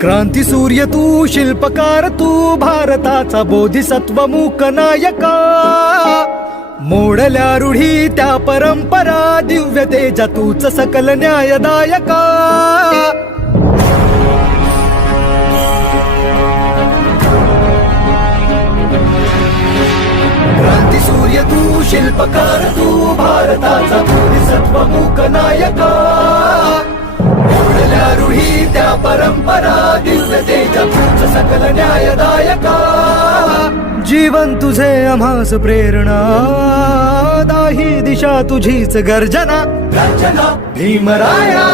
क्रांती सूर्य तू, शिल्पकार तू, भारताचा बोधिसत्व मूक नायका. मोडल्या रूढी त्या परंपरा, दिव्य तेजा तूच सकल न्यायदायका. क्रांती सूर्य तू, शिल्पकार तू, भारताचा बोधिसत्व मूक नायका. मोडल्या रूढी त्या परंपरा, दिव्य तेजा तूच सकल न्यायदायका. जीवन तुझे आम्हास प्रेरणा, दाही दिशा तुझीच गर्जना. गर्जना भीमराया.